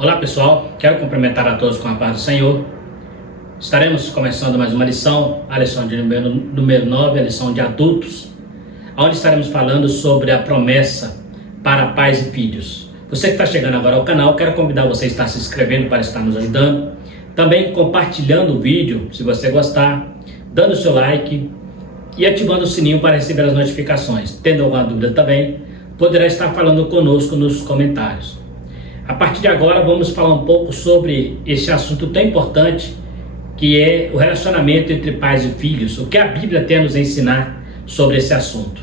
Olá pessoal, quero cumprimentar a todos com a paz do Senhor. Estaremos começando mais uma lição, a lição de número 9, a lição de adultos, onde estaremos falando sobre a promessa para pais e filhos. Você que está chegando agora ao canal, quero convidar você a estar se inscrevendo para estar nos ajudando, também compartilhando o vídeo, se você gostar, dando seu like e ativando o sininho para receber as notificações. Tendo alguma dúvida também, poderá estar falando conosco nos comentários. A partir de agora vamos falar um pouco sobre esse assunto tão importante que é o relacionamento entre pais e filhos, o que a Bíblia tem a nos ensinar sobre esse assunto.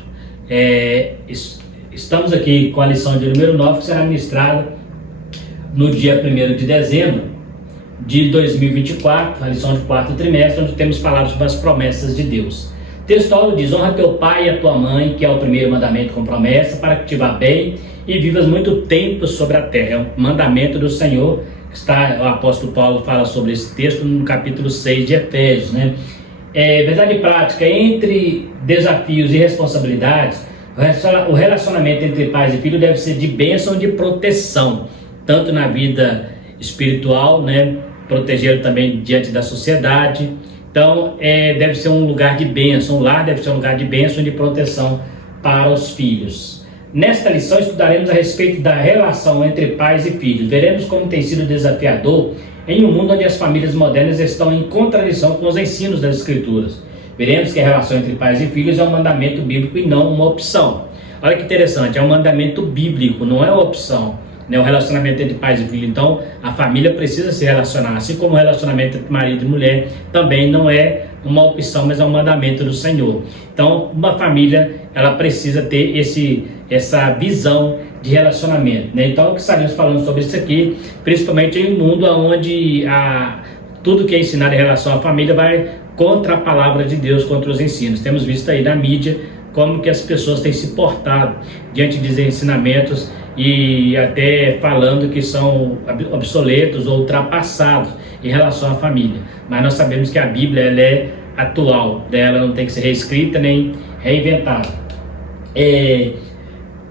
Estamos aqui com a lição de número 9, que será ministrada no dia 1º de dezembro de 2024, a lição de 4º trimestre, onde temos falado sobre as promessas de Deus. O texto áureo diz: honra teu pai e a tua mãe, que é o primeiro mandamento com promessa, para que te vá bem e vivas muito tempo sobre a terra. É um mandamento do Senhor. O apóstolo Paulo fala sobre esse texto no capítulo 6 de Efésios, né? Verdade prática: entre desafios e responsabilidades, o relacionamento entre pais e filhos deve ser de bênção e de proteção, tanto na vida espiritual, né? Protegê-lo também diante da sociedade. Então, deve ser um lugar de bênção, um lar deve ser um lugar de bênção e de proteção para os filhos. Nesta lição estudaremos a respeito da relação entre pais e filhos. Veremos como tem sido desafiador em um mundo onde as famílias modernas estão em contradição com os ensinos das Escrituras. Veremos que a relação entre pais e filhos é um mandamento bíblico e não uma opção. Olha que interessante, é um mandamento bíblico, não é uma opção, né? O relacionamento entre pais e filhos. Então, a família precisa se relacionar, assim como o relacionamento entre marido e mulher também não é uma opção, mas é um mandamento do Senhor. Então, uma família, ela precisa ter essa visão de relacionamento, né? Então, que estaremos falando sobre isso aqui, principalmente em um mundo onde tudo que é ensinado em relação à família vai contra a palavra de Deus, contra os ensinos. Temos visto aí na mídia como que as pessoas têm se portado diante de ensinamentos e até falando que são obsoletos ou ultrapassados em relação à família. Mas nós sabemos que a Bíblia ela é atual, ela não tem que ser reescrita nem reinventada.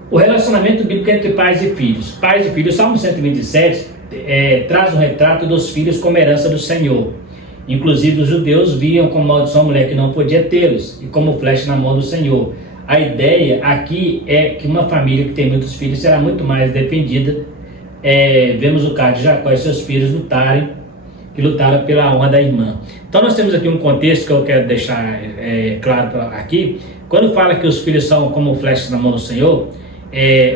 O relacionamento bíblico entre pais e filhos. Pais e filhos, Salmo 127 traz um retrato dos filhos como herança do Senhor. Inclusive os judeus viam como maldição a mulher que não podia tê-los e como flecha na mão do Senhor. A ideia aqui é que uma família que tem muitos filhos será muito mais defendida. Vemos o caso de Jacó e seus filhos que lutaram pela honra da irmã. Então nós temos aqui um contexto que eu quero deixar claro aqui. Quando fala que os filhos são como flechas na mão do Senhor,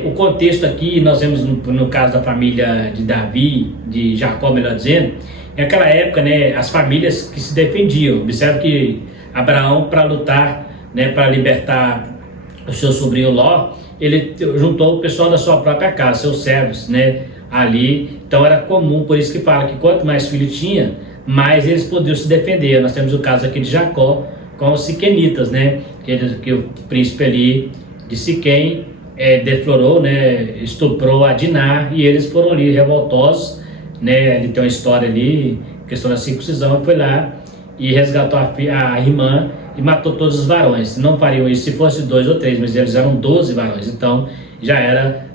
o contexto aqui nós vemos no caso da família de Davi, de Jacó, melhor dizendo, naquela época, né, as famílias que se defendiam. Observe que Abraão, para lutar, né, para libertar o seu sobrinho Ló, ele juntou o pessoal da sua própria casa, seus servos, né, ali. Então era comum, por isso que fala que quanto mais filhos tinha, mais eles podiam se defender. Nós temos o caso aqui de Jacó com os siquenitas, né, que o príncipe ali de Siquém deflorou, né, estuprou a Diná, e eles foram ali revoltosos, né. Ele tem uma história ali, questão da circuncisão, foi lá e resgatou a irmã e matou todos os varões. Não fariam isso se fosse 2 ou 3, mas eles eram 12 varões, então já era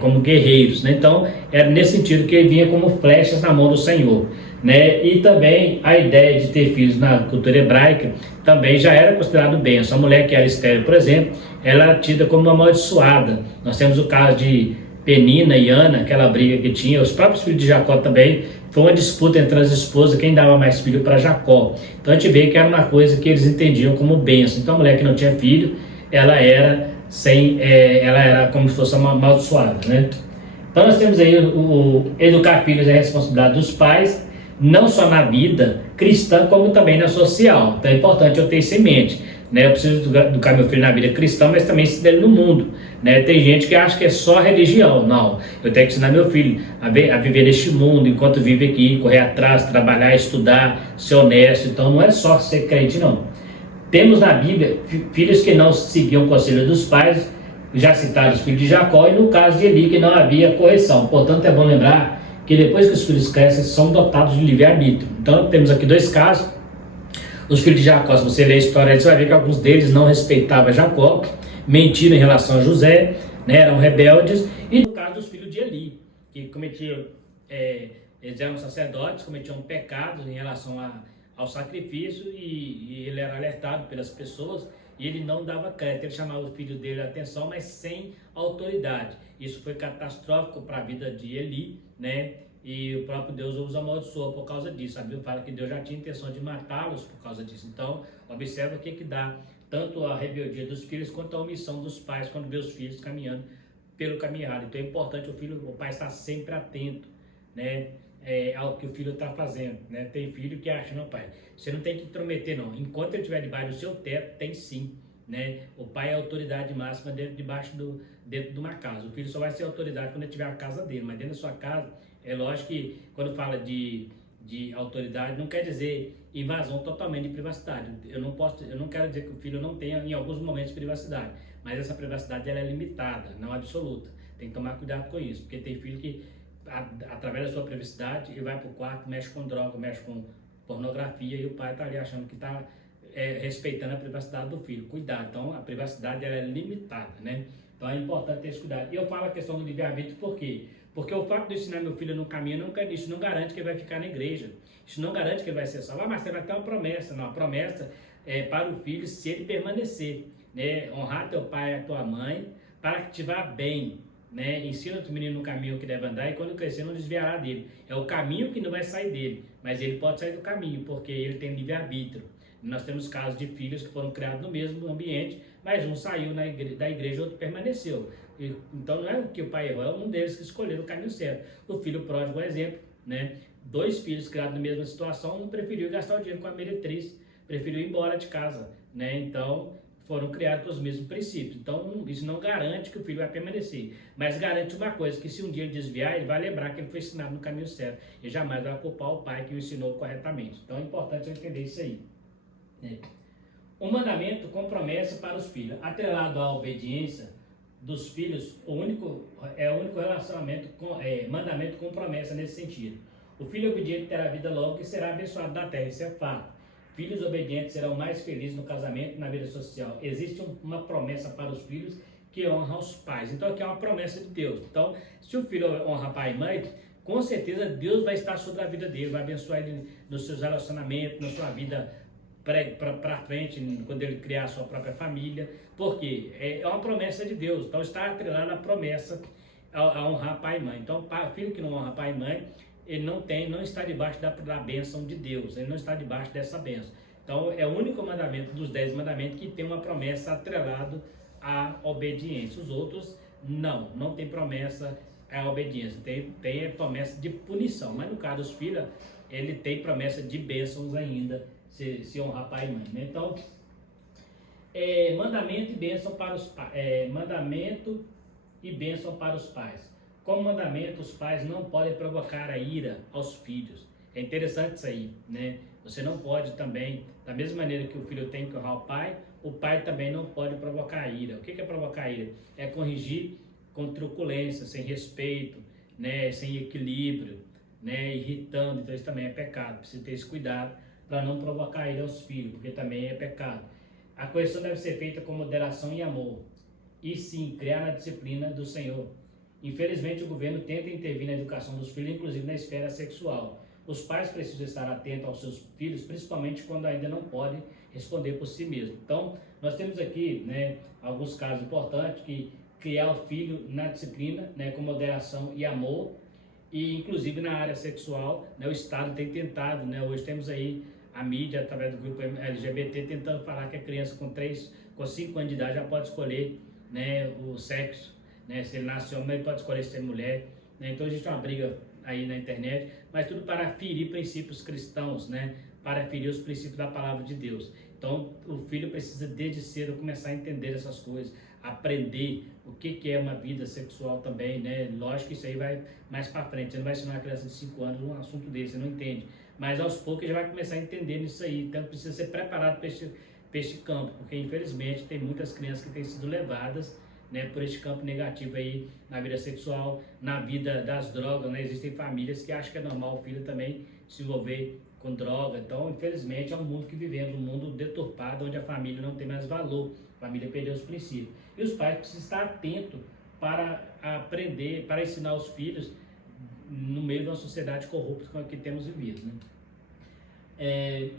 como guerreiros, né? Então era nesse sentido que ele vinha como flechas na mão do Senhor, né? E também a ideia de ter filhos na cultura hebraica também já era considerado bênção. A mulher que era estéril, por exemplo, ela era tida como uma amaldiçoada. Nós temos o caso de Penina e Ana, aquela briga que tinha. Os próprios filhos de Jacó também, foi uma disputa entre as esposas, quem dava mais filho para Jacó. Então a gente vê que era uma coisa que eles entendiam como bênção. Então a mulher que não tinha filho, ela era como se fosse uma amaldiçoada, né? Então nós temos aí educar filhos é a responsabilidade dos pais, não só na vida cristã, como também na social. Então é importante eu ter isso em mente, né? Eu preciso educar meu filho na vida cristã, mas também ensinar ele no mundo, né? Tem gente que acha que é só religião. Não, eu tenho que ensinar meu filho a viver neste mundo, enquanto vive aqui, correr atrás, trabalhar, estudar, ser honesto. Então não é só ser crente, não. Temos na Bíblia filhos que não seguiam o conselho dos pais, já citados os filhos de Jacó, e no caso de Eli, que não havia correção. Portanto, é bom lembrar que depois que os filhos crescem, são dotados de livre-arbítrio. Então temos aqui 2 casos. Os filhos de Jacó, se você ler a história, você vai ver que alguns deles não respeitavam Jacó, mentiram em relação a José, né, eram rebeldes. E no caso dos filhos de Eli, que cometiam eles eram sacerdotes, cometiam pecados em relação ao sacrifício e ele era alertado pelas pessoas e ele não dava crédito, ele chamava o filho dele a atenção, mas sem autoridade. Isso foi catastrófico para a vida de Eli, né? E o próprio Deus os amaldiçoou por causa disso. A Bíblia fala que Deus já tinha intenção de matá-los por causa disso. Então, observa o que dá tanto a rebeldia dos filhos quanto a omissão dos pais quando vê os filhos caminhando pelo caminho errado. Então é importante o pai estar sempre atento, né, ao que o filho está fazendo, né? Tem filho que acha, não, pai, você não tem que intrometer, não. Enquanto ele estiver debaixo do seu teto, tem sim, né? O pai é a autoridade máxima dentro de uma casa. O filho só vai ser autoridade quando ele tiver a casa dele, mas dentro da sua casa, é lógico que quando fala de autoridade, não quer dizer invasão totalmente de privacidade. Eu não quero dizer que o filho não tenha em alguns momentos privacidade, mas essa privacidade ela é limitada, não absoluta. Tem que tomar cuidado com isso, porque tem filho que através da sua privacidade ele vai para o quarto, mexe com droga, mexe com pornografia e o pai está ali achando que está respeitando a privacidade do filho. Cuidado, então a privacidade ela é limitada, né? Então é importante ter esse cuidado. E eu falo a questão do livre-arbítrio por quê? Porque o fato de ensinar meu filho no caminho, isso não garante que ele vai ficar na igreja. Isso não garante que ele vai ser salvo. Mas você vai ter uma promessa. Não, a promessa é para o filho se ele permanecer, né? Honrar teu pai e a tua mãe para que te vá bem, né? Ensina o menino no caminho que deve andar e quando crescer não desviará dele. É o caminho que não vai sair dele, mas ele pode sair do caminho porque ele tem livre-arbítrio. Nós temos casos de filhos que foram criados no mesmo ambiente, mas um saiu da igreja e outro permaneceu. Então não é o que o pai errou, é um deles que escolheu o caminho certo. O filho pródigo é um exemplo, né? 2 filhos criados na mesma situação, um preferiu gastar o dinheiro com a meretriz, preferiu ir embora de casa, né? Então foram criados com os mesmos princípios. Então isso não garante que o filho vai permanecer, mas garante uma coisa, que se um dia ele desviar, ele vai lembrar que ele foi ensinado no caminho certo e jamais vai culpar o pai que o ensinou corretamente. Então é importante entender isso aí. O mandamento com promessa para os filhos, atrelado à obediência dos filhos, o único relacionamento mandamento com promessa nesse sentido. O filho obediente terá vida longa e será abençoado da terra, isso é fato. Filhos obedientes serão mais felizes no casamento e na vida social. Existe uma promessa para os filhos que honra os pais. Então aqui é uma promessa de Deus. Então, se o filho honra pai e mãe, com certeza Deus vai estar sobre a vida dele, vai abençoar ele nos seus relacionamentos, na sua vida para frente, quando ele criar a sua própria família, porque é uma promessa de Deus. Então está atrelado a promessa a honrar pai e mãe. Então filho que não honra pai e mãe, ele não está debaixo da bênção de Deus, ele não está debaixo dessa bênção. Então é o único mandamento dos 10 mandamentos que tem uma promessa atrelado à obediência. Os outros não tem promessa à obediência, tem promessa de punição, mas no caso dos filhos, ele tem promessa de bênçãos ainda, se honrar pai e mãe, né? Então, mandamento e bênção para os mandamento e bênção para os pais. Como mandamento, os pais não podem provocar a ira aos filhos. É interessante isso aí, né? Você não pode também, da mesma maneira que o filho tem que honrar o pai também não pode provocar a ira. O que é provocar a ira? É corrigir com truculência, sem respeito, né? Sem equilíbrio, né? Irritando. Então isso também é pecado. Precisa ter esse cuidado para não provocar ira aos filhos, porque também é pecado. A correção deve ser feita com moderação e amor, e sim, criar na disciplina do Senhor. Infelizmente, o governo tenta intervir na educação dos filhos, inclusive na esfera sexual. Os pais precisam estar atentos aos seus filhos, principalmente quando ainda não podem responder por si mesmos. Então, nós temos aqui, né, alguns casos importantes, que criar o filho na disciplina, né, com moderação e amor, e inclusive na área sexual, né, o Estado tem tentado, né, hoje temos aí a mídia, através do grupo LGBT, tentando falar que a criança com 5 anos de idade já pode escolher, né, o sexo, né, se ele nasce homem, ele pode escolher ser mulher, né? Então existe uma briga aí na internet, mas tudo para ferir princípios cristãos, né, para ferir os princípios da palavra de Deus. Então o filho precisa desde cedo começar a entender essas coisas, aprender o que é uma vida sexual também, né? Lógico que isso aí vai mais para frente, você não vai ensinar uma criança de 5 anos um assunto desse, você não entende, mas aos poucos ele vai começar a entender isso aí. Então precisa ser preparado para este campo, porque infelizmente tem muitas crianças que têm sido levadas, né, por este campo negativo aí na vida sexual, na vida das drogas, né? Existem famílias que acham que é normal o filho também se envolver com droga. Então, infelizmente, é um mundo que vivemos, um mundo deturpado, onde a família não tem mais valor, a família perdeu os princípios. E os pais precisam estar atentos para aprender, para ensinar os filhos no meio uma sociedade corrupta com a que temos vivido, né?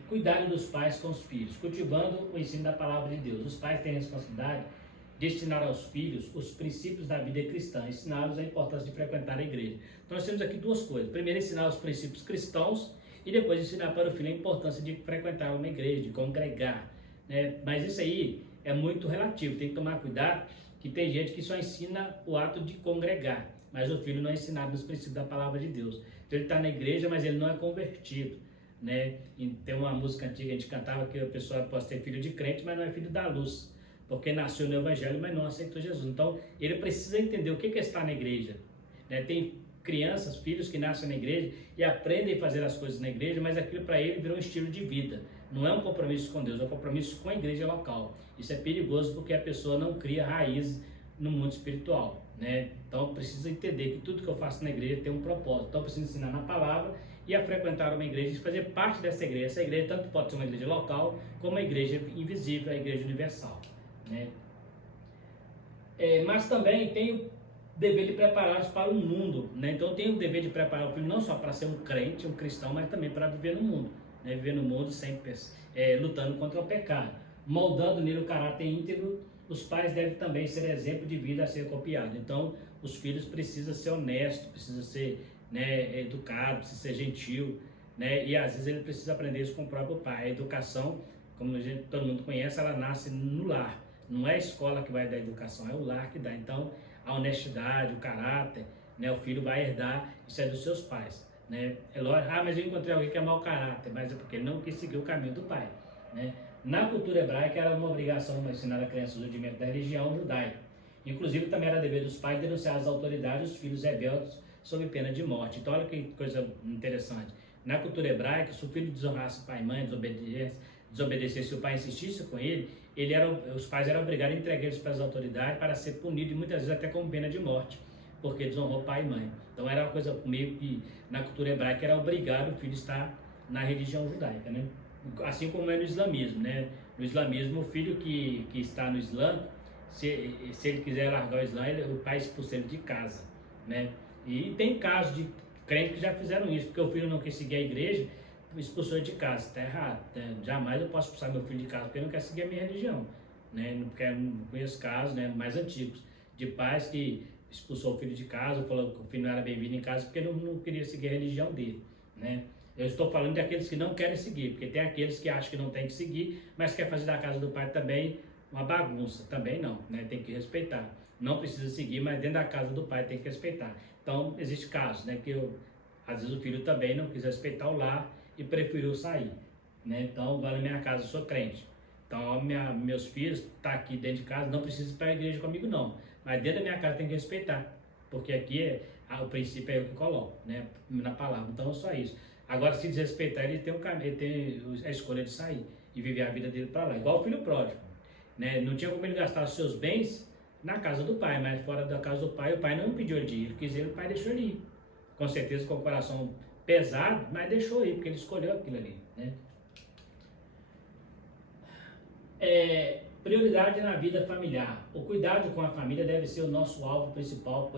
Cuidado dos pais com os filhos, cultivando o ensino da palavra de Deus. Os pais têm a responsabilidade de ensinar aos filhos os princípios da vida cristã, ensiná-los a importância de frequentar a igreja. Então nós temos aqui duas coisas: primeiro, ensinar os princípios cristãos, e depois ensinar para o filho a importância de frequentar uma igreja, de congregar, né? Mas isso aí é muito relativo, tem que tomar cuidado, que tem gente que só ensina o ato de congregar, mas o filho não é ensinado nos princípios da palavra de Deus. Então ele está na igreja, mas ele não é convertido, né? E tem uma música antiga que a gente cantava que a pessoa pode ser filho de crente, mas não é filho da luz, porque nasceu no evangelho, mas não aceitou Jesus. Então ele precisa entender o que é estar na igreja, né? Tem crianças, filhos que nascem na igreja e aprendem a fazer as coisas na igreja, mas aquilo para ele virou um estilo de vida. Não é um compromisso com Deus, é um compromisso com a igreja local. Isso é perigoso porque a pessoa não cria raízes no mundo espiritual, né? Então precisa entender que tudo que eu faço na igreja tem um propósito. Então preciso ensinar na palavra e a frequentar uma igreja e fazer parte dessa igreja. Essa igreja tanto pode ser uma igreja local como uma igreja invisível, a igreja universal, né? Mas também tem o dever de prepará-los para o mundo, né? Então tem o dever de preparar o filho não só para ser um crente, um cristão, mas também para viver no mundo, né? Viver no mundo sempre lutando contra o pecado, moldando nele o caráter íntegro. Os pais devem também ser exemplo de vida a ser copiado. Então os filhos precisam ser honestos, precisam ser, né, educados, precisam ser gentil, né? E às vezes ele precisa aprender isso com o próprio pai. A educação, como todo mundo conhece, ela nasce no lar. Não é a escola que vai dar educação, é o lar que dá. Então a honestidade, o caráter, né, o filho vai herdar, isso é dos seus pais, né? É lógico, mas eu encontrei alguém que é mau caráter, mas é porque ele não quis seguir o caminho do pai, né? Na cultura hebraica era uma obrigação ensinar a criança o rudimento da religião judaica. Inclusive também era dever dos pais denunciar às autoridades os filhos rebeldes sob pena de morte. Então olha que coisa interessante. Na cultura hebraica, se o filho desonrasse pai e mãe, desobedecesse, se o pai insistisse com ele, os pais eram obrigados a entregar eles para as autoridades para ser punido e muitas vezes até com pena de morte, porque desonrou pai e mãe. Então era uma coisa meio que na cultura hebraica era obrigado o filho estar na religião judaica, né? Assim como é no islamismo, né? No islamismo, o filho que está no Islã, se ele quiser largar o Islã, o pai expulsa ele de casa, né? E tem casos de crentes que já fizeram isso, porque o filho não quer seguir a igreja, expulsou de casa. Está errado, né? Jamais eu posso expulsar meu filho de casa porque ele não quer seguir a minha religião, né? Não conheço casos, né, mais antigos de pais que expulsou o filho de casa, falou que o filho não era bem-vindo em casa porque não queria seguir a religião dele, né? Eu estou falando daqueles que não querem seguir, porque tem aqueles que acham que não tem que seguir, mas quer fazer da casa do pai também uma bagunça. Também não, né? Tem que respeitar. Não precisa seguir, mas dentro da casa do pai tem que respeitar. Então, existe casos, né, que às vezes o filho também não quis respeitar o lar e preferiu sair, né? Então, agora na minha casa eu sou crente. Então, meus filhos estão aqui dentro de casa, não precisam ir para a igreja comigo não, mas dentro da minha casa tem que respeitar, porque aqui o princípio é eu que coloco, né, na palavra. Então, é só isso. Agora, se desrespeitar, ele tem ele tem a escolha de sair e viver a vida dele para lá, igual o filho pródigo, né? Não tinha como ele gastar os seus bens na casa do pai, mas fora da casa do pai, o pai não pediu ele de ir, ele quis ir, o pai deixou ele ir, com certeza com o coração pesado, mas deixou ir, porque ele escolheu aquilo ali, né? Prioridade na vida familiar. O cuidado com a família deve ser o nosso alvo principal,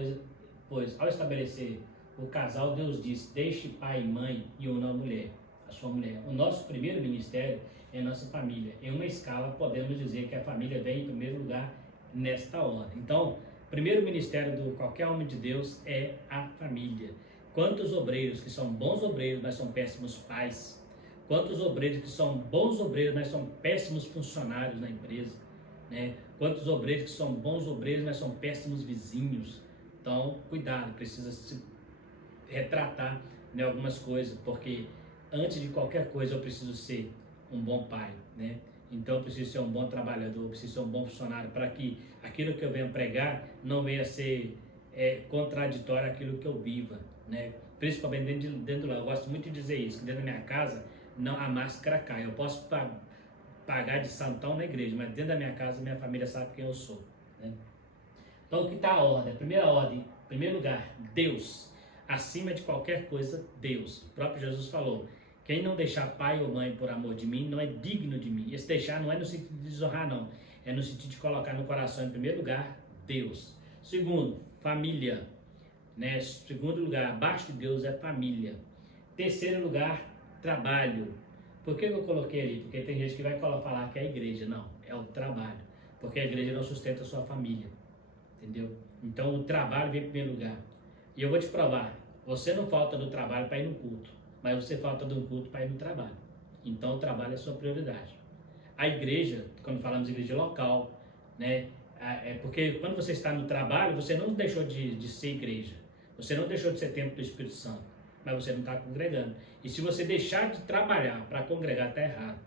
pois ao estabelecer o casal, Deus diz: deixe pai e mãe e una a mulher, a sua mulher. O nosso primeiro ministério é a nossa família. Em uma escala, podemos dizer que a família vem em primeiro lugar nesta ordem. Então, o primeiro ministério de qualquer homem de Deus é a família. Quantos obreiros que são bons obreiros, mas são péssimos pais? Quantos obreiros que são bons obreiros, mas são péssimos funcionários na empresa, né? Quantos obreiros que são bons obreiros, mas são péssimos vizinhos? Então, cuidado, precisa se retratar em algumas coisas, porque antes de qualquer coisa eu preciso ser um bom pai, né? Então eu preciso ser um bom trabalhador, eu preciso ser um bom funcionário, para que aquilo que eu venho pregar não venha a ser contraditório àquilo que eu viva, né? Principalmente dentro do lar. Eu gosto muito de dizer isso, que dentro da minha casa não, a máscara cai. Eu posso pagar de santão na igreja, mas dentro da minha casa minha família sabe quem eu sou, né? Então o que está a ordem? A primeira ordem, em primeiro lugar, Deus. Acima de qualquer coisa, Deus. O próprio Jesus falou: quem não deixar pai ou mãe por amor de mim não é digno de mim. Esse deixar não é no sentido de desonrar, não. É no sentido de colocar no coração, em primeiro lugar, Deus. Segundo, família. né? Segundo lugar, abaixo de Deus é família. Terceiro lugar, trabalho. Por que eu coloquei ali? Porque tem gente que vai falar que é a igreja. Não, é o trabalho. Porque a igreja não sustenta a sua família. Entendeu? Então o trabalho vem em primeiro lugar. E eu vou te provar, você não falta do trabalho para ir no culto, mas você falta do culto para ir no trabalho. Então o trabalho é a sua prioridade. A igreja, quando falamos de igreja local, né, é porque quando você está no trabalho, você não deixou de ser igreja. Você não deixou de ser templo do Espírito Santo, mas você não está congregando. E se você deixar de trabalhar para congregar, está errado,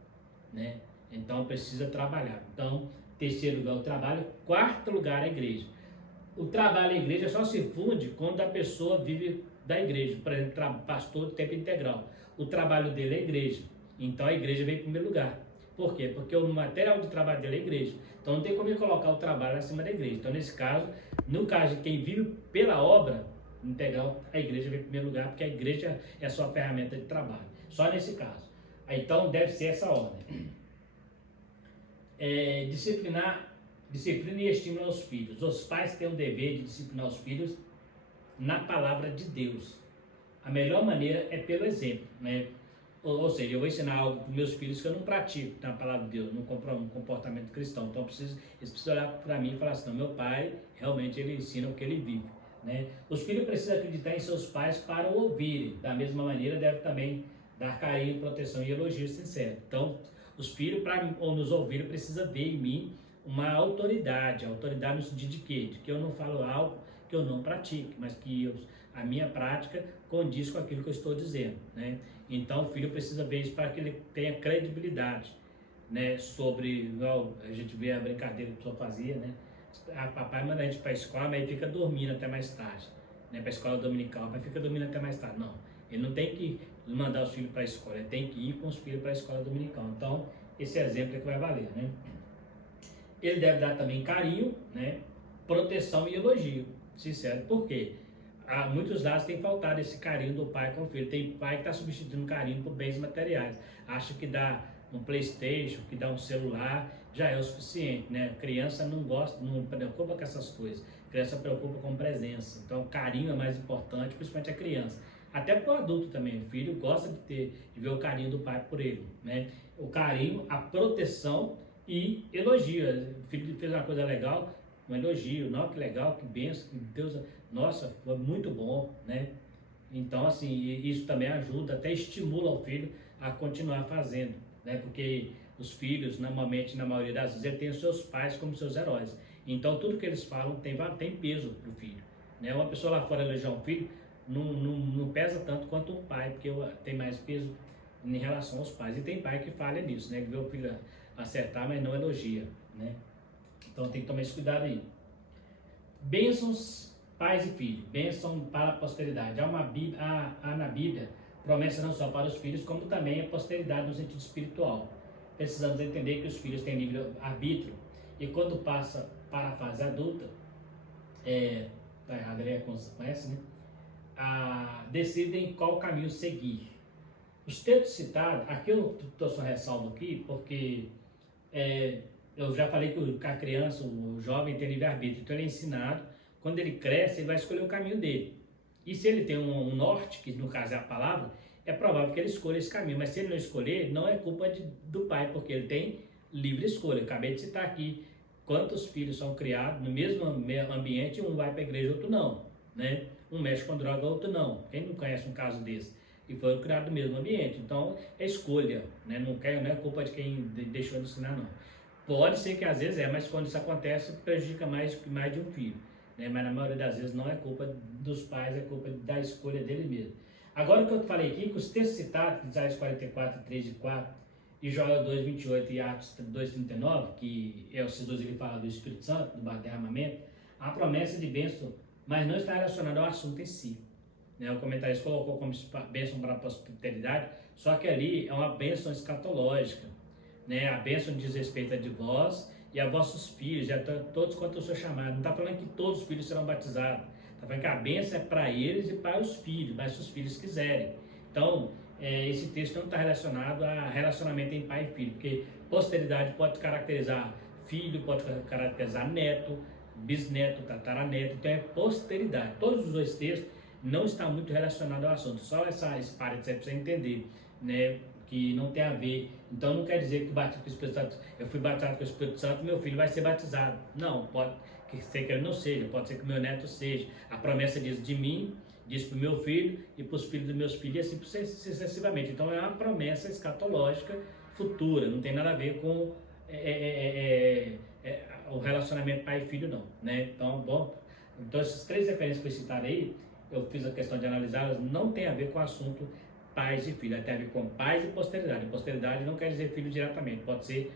né? Então precisa trabalhar. Então, terceiro lugar, o trabalho. Quarto lugar, a igreja. O trabalho da igreja só se funde quando a pessoa vive da igreja. Por exemplo, pastor de tempo integral. O trabalho dele é a igreja. Então a igreja vem em primeiro lugar. Por quê? Porque o material de trabalho dele é a igreja. Então não tem como ele colocar o trabalho acima da igreja. Então nesse caso, no caso de quem vive pela obra integral, a igreja vem em primeiro lugar, porque a igreja é a sua ferramenta de trabalho. Só nesse caso. Então deve ser essa ordem. Disciplina e estímulo aos filhos. Os pais têm o dever de disciplinar os filhos na palavra de Deus. A melhor maneira é pelo exemplo, né? Ou seja, eu vou ensinar algo para os meus filhos que eu não pratico na palavra de Deus, num comportamento cristão. Então eles precisam olhar para mim e falar assim, não, meu pai realmente ele ensina o que ele vive, né? Os filhos precisam acreditar em seus pais para o ouvirem. Da mesma maneira, deve também dar carinho, proteção e elogio sincero. Então, os filhos, para nos ouvir, precisam ver em mim uma autoridade no sentido de quê? De que eu não falo algo que eu não pratique, mas que a minha prática condiz com aquilo que eu estou dizendo, né? Então o filho precisa ver isso para que ele tenha credibilidade, né? Sobre, igual a gente vê a brincadeira que o pessoal fazia, né? A papai manda a gente para a escola, mas ele fica dormindo até mais tarde, né? Para a escola dominical, mas fica dormindo até mais tarde. Não, ele não tem que mandar os filhos para a escola, ele tem que ir com os filhos para a escola dominical. Então esse exemplo é que vai valer, né? Ele deve dar também carinho, né? Proteção e elogio, sincero. Por quê? Há muitos lados tem faltado esse carinho do pai com o filho. Tem pai que está substituindo carinho por bens materiais. Acha que dá um PlayStation, que dá um celular, já é o suficiente, né? Criança não gosta, não preocupa com essas coisas. Criança preocupa com presença. Então, carinho é mais importante, principalmente a criança. Até para o adulto também. O filho gosta de ver o carinho do pai por ele, né? O carinho, a proteção e elogio. O filho fez uma coisa legal, um elogio, não, que legal, que benção, que Deus, nossa, foi muito bom, né? Então, assim, isso também ajuda, até estimula o filho a continuar fazendo, né? Porque os filhos, normalmente, na maioria das vezes, eles têm os seus pais como seus heróis. Então, tudo que eles falam tem peso para o filho, né? Uma pessoa lá fora elogiar um filho, não pesa tanto quanto um pai, porque tem mais peso em relação aos pais. E tem pai que falha nisso, né? Que vê o filho acertar, mas não elogia, né? Então tem que tomar esse cuidado aí. Bênçãos, pais e filhos. Bênção para a posteridade. Há na Bíblia promessa não só para os filhos, como também a posteridade no sentido espiritual. Precisamos entender que os filhos têm livre arbítrio e quando passa para a fase adulta, a galera conhece, né? Decidem qual caminho seguir. Os textos citados, aqui eu estou só ressalvo aqui, porque eu já falei que a criança, o jovem tem livre-arbítrio, então ele é ensinado, quando ele cresce, ele vai escolher o caminho dele. E se ele tem um norte, que no caso é a palavra, é provável que ele escolha esse caminho, mas se ele não escolher, não é culpa do pai, porque ele tem livre escolha. Eu acabei de citar aqui quantos filhos são criados no mesmo ambiente, um vai para a igreja, outro não, né? Um mexe com droga, outro não. Quem não conhece um caso desse? E foram criados no mesmo ambiente. Então, é escolha, né? Não é culpa de quem deixou de ensinar, não. Pode ser que às vezes mas quando isso acontece, prejudica mais de um filho, né? Mas na maioria das vezes não é culpa dos pais, é culpa da escolha dele mesmo. Agora o que eu falei aqui, que os textos citados, Isaías 44, 3 e 4, e Joel 2, 28 e Atos 2, 39, que esses dois ele fala do Espírito Santo, do derramamento, a promessa de bênção, mas não está relacionada ao assunto em si. O comentarista colocou como bênção para a prosperidade, só que ali é uma bênção escatológica, né? A bênção diz respeito a de vós e a vossos filhos, e a todos quanto eu sou chamado. Não está falando que todos os filhos serão batizados, está falando que a bênção é para eles e para os filhos, mas se os filhos quiserem. Então, esse texto não está relacionado a relacionamento em pai e filho, porque posteridade pode caracterizar filho, pode caracterizar neto, bisneto, tataraneto, então é posteridade. Todos os dois textos não estão muito relacionados ao assunto, só esse parênteses para você entender, né, que não tem a ver. Então não quer dizer que batismo com o Espírito Santo, eu fui batizado com o Espírito Santo, meu filho vai ser batizado. Não, pode ser que ele não seja, pode ser que meu neto seja. A promessa diz de mim, diz para o meu filho e para os filhos dos meus filhos, e assim sucessivamente. Então é uma promessa escatológica futura, não tem nada a ver com o relacionamento pai e filho, não, né? Então, bom, então essas três referências que eu citar aí, eu fiz a questão de analisá-las, não tem a ver com o assunto pais e filhos, tem a ver com pais e posteridade. Posteridade não quer dizer filho diretamente, pode ser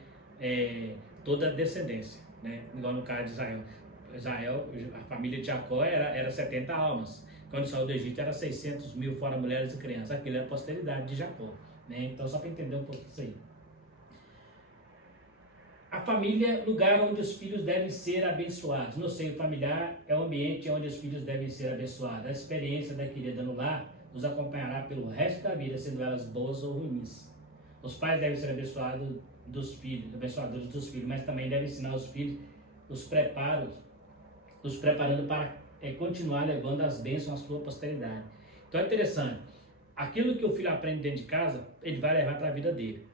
toda a descendência, né? Igual no caso de Israel. Israel, a família de Jacó era 70 almas. Quando saiu do Egito era 600 mil, fora mulheres e crianças. Aquilo é a posteridade de Jacó, né? Então, só para entender um pouco disso aí. A família, lugar onde os filhos devem ser abençoados. No seio familiar é o ambiente onde os filhos devem ser abençoados. A experiência daquele no lar os acompanhará pelo resto da vida, sendo elas boas ou ruins. Os pais devem ser abençoadores dos filhos, mas também devem ensinar os filhos, os preparando para continuar levando as bênçãos à sua posteridade. Então é interessante, aquilo que o filho aprende dentro de casa, ele vai levar para a vida dele.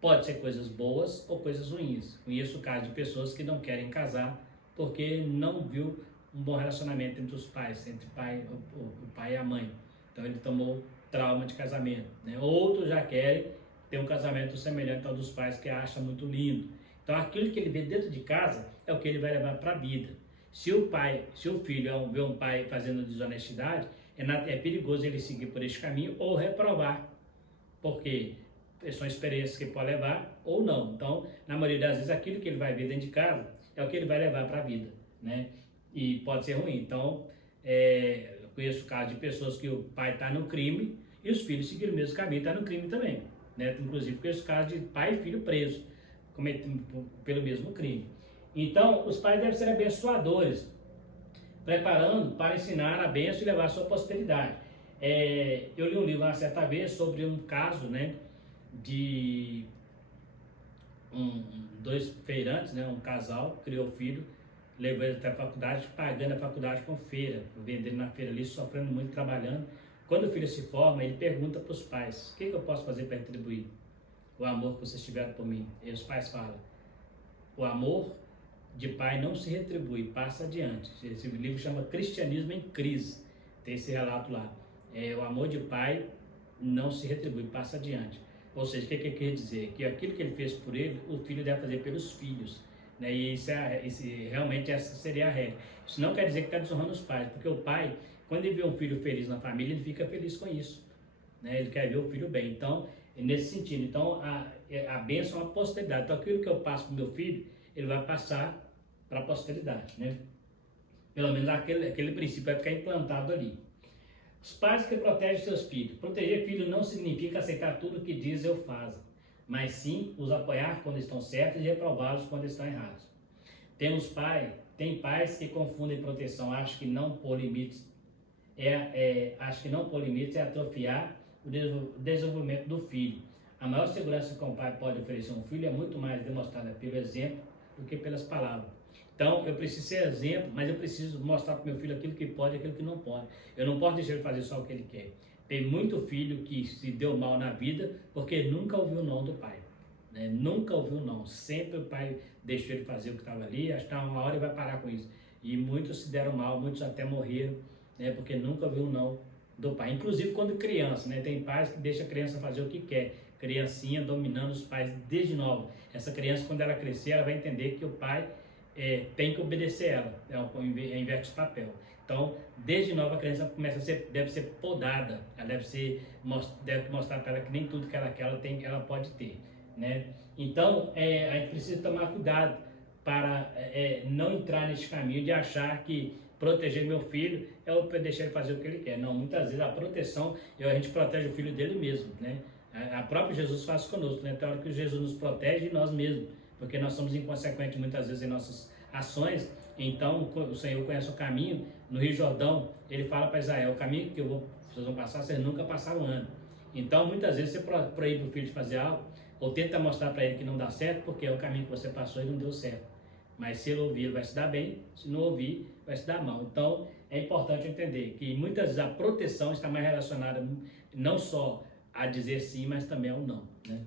Pode ser coisas boas ou coisas ruins. Conheço o caso de pessoas que não querem casar porque não viu um bom relacionamento entre os pais, entre o pai e a mãe. Então ele tomou trauma de casamento, né? Outros já querem ter um casamento semelhante ao dos pais, que acha muito lindo. Então aquilo que ele vê dentro de casa é o que ele vai levar para a vida. Se o filho vê um pai fazendo desonestidade, é perigoso ele seguir por esse caminho ou reprovar, porque são experiências que pode levar ou não. Então, na maioria das vezes, aquilo que ele vai ver dentro de casa é o que ele vai levar para a vida, né? E pode ser ruim. Então, eu conheço casos de pessoas que o pai está no crime e os filhos seguiram o mesmo caminho e estão no crime também, né? Inclusive, conheço casos de pai e filho presos pelo mesmo crime. Então, os pais devem ser abençoadores, preparando para ensinar a bênção e levar a sua posteridade. Eu li um livro uma certa vez sobre um caso, né, de dois feirantes, né, um casal, criou filho, levou ele até a faculdade, pagando a faculdade com feira, vendendo na feira ali, sofrendo muito, trabalhando. Quando o filho se forma, ele pergunta para os pais: o que eu posso fazer para retribuir o amor que vocês tiveram por mim? E os pais falam: o amor de pai não se retribui, passa adiante. Esse livro chama Cristianismo em Crise, tem esse relato lá. O amor de pai não se retribui, passa adiante. Ou seja, o que quer dizer? Que aquilo que ele fez por ele, o filho deve fazer pelos filhos, né? E realmente essa seria a regra. Isso não quer dizer que está desonrando os pais, porque o pai, quando ele vê um filho feliz na família, ele fica feliz com isso, né? Ele quer ver o filho bem. Então, nesse sentido, então a bênção é uma posteridade. Então, aquilo que eu passo para o meu filho, ele vai passar para a posteridade, né? Pelo menos aquele princípio vai ficar implantado ali. Os pais que protegem seus filhos. Proteger filho não significa aceitar tudo que dizem ou fazem, mas sim os apoiar quando estão certos e reprová-los quando estão errados. Tem pais que confundem proteção, acham que não pôr limites é atrofiar o desenvolvimento do filho. A maior segurança que um pai pode oferecer a um filho é muito mais demonstrada pelo exemplo do que pelas palavras. Então, eu preciso ser exemplo, mas eu preciso mostrar para o meu filho aquilo que pode e aquilo que não pode. Eu não posso deixar ele fazer só o que ele quer. Tem muito filho que se deu mal na vida porque nunca ouviu o não do pai, né? Nunca ouviu o não. Sempre o pai deixou ele fazer o que estava ali, acho que uma hora ele vai parar com isso. E muitos se deram mal, muitos até morreram, né? Porque nunca ouviu o não do pai. Inclusive quando criança, né? Tem pais que deixam a criança fazer o que quer. Criancinha dominando os pais desde nova. Essa criança, quando ela crescer, ela vai entender que o pai tem que obedecer ela, inverte o papel. Então, desde nova a criança deve ser podada, ela deve mostrar para ela que nem tudo que ela quer, ela pode ter, né? Então, a gente precisa tomar cuidado para não entrar nesse caminho de achar que proteger meu filho é eu deixar ele fazer o que ele quer. Não, muitas vezes a proteção, a gente protege o filho dele mesmo, né? A própria Jesus faz conosco, né? Tem hora que Jesus nos protege de nós mesmos, porque nós somos inconsequentes muitas vezes em nossas ações. Então o Senhor conhece o caminho. No Rio Jordão, ele fala para Israel: o caminho que vocês vão passar, vocês nunca passaram ano. Então muitas vezes você proíbe o filho de fazer algo, ou tenta mostrar para ele que não dá certo, porque é o caminho que você passou e não deu certo. Mas se ele ouvir, ele vai se dar bem, se não ouvir, vai se dar mal. Então, é importante entender que muitas vezes a proteção está mais relacionada não só a dizer sim, mas também ao não, né?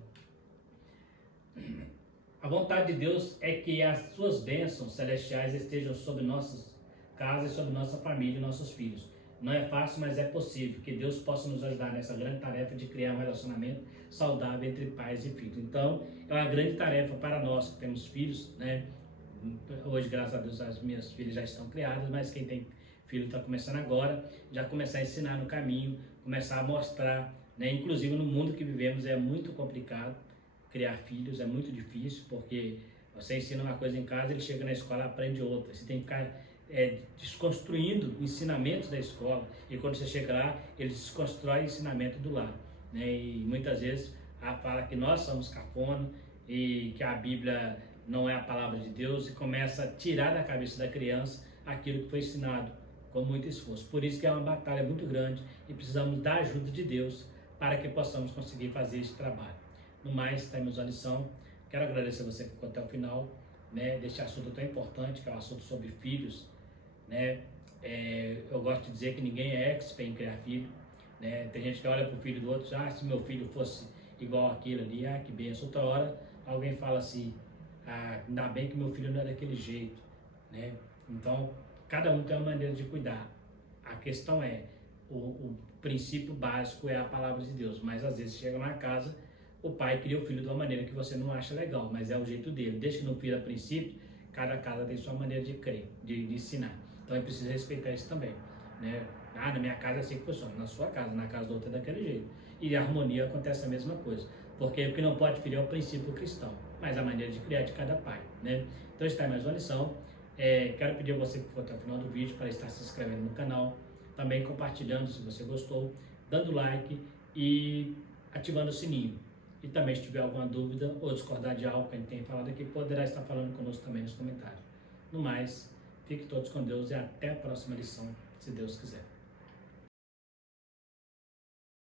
A vontade de Deus é que as suas bênçãos celestiais estejam sobre nossas casas, sobre nossa família e nossos filhos. Não é fácil, mas é possível que Deus possa nos ajudar nessa grande tarefa de criar um relacionamento saudável entre pais e filhos. Então, é uma grande tarefa para nós que temos filhos, né? Hoje, graças a Deus, as minhas filhas já estão criadas, mas quem tem filho está começando agora, já começar a ensinar no caminho, começar a mostrar, né? Inclusive no mundo que vivemos é muito complicado criar filhos, é muito difícil, porque você ensina uma coisa em casa, ele chega na escola e aprende outra. Você tem que ficar desconstruindo ensinamentos da escola, e quando você chega lá, ele desconstrói o ensinamento do lar, né? E muitas vezes fala que nós somos cafona e que a Bíblia não é a palavra de Deus, e começa a tirar da cabeça da criança aquilo que foi ensinado com muito esforço. Por isso que é uma batalha muito grande e precisamos da ajuda de Deus para que possamos conseguir fazer esse trabalho. No mais, temos a lição. Quero agradecer a você que ficou até o final, né, deste assunto tão importante, que é o assunto sobre filhos, né? Eu gosto de dizer que ninguém é expert em criar filho, né? Tem gente que olha para o filho do outro e diz, se meu filho fosse igual aquele ali, que benção. Outra hora alguém fala assim, ainda bem que meu filho não é daquele jeito, né? Então, cada um tem uma maneira de cuidar. A questão é, o princípio básico é a palavra de Deus, mas às vezes chega na casa, o pai cria o filho de uma maneira que você não acha legal, mas é o jeito dele. Deixa que não vira princípio, cada casa tem sua maneira de crer, de ensinar. Então é preciso respeitar isso também, né? Na minha casa é assim que funciona, na sua casa, na casa do outro é daquele jeito. E a harmonia acontece a mesma coisa, porque o que não pode ferir é o princípio cristão, mas a maneira de criar de cada pai, né? Então está aí mais uma lição. Quero pedir a você que for até o final do vídeo para estar se inscrevendo no canal, também compartilhando se você gostou, dando like e ativando o sininho. E também, se tiver alguma dúvida ou discordar de algo que a gente tenha falado aqui, poderá estar falando conosco também nos comentários. No mais, fique todos com Deus e até a próxima lição, se Deus quiser.